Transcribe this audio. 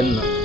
என்ன?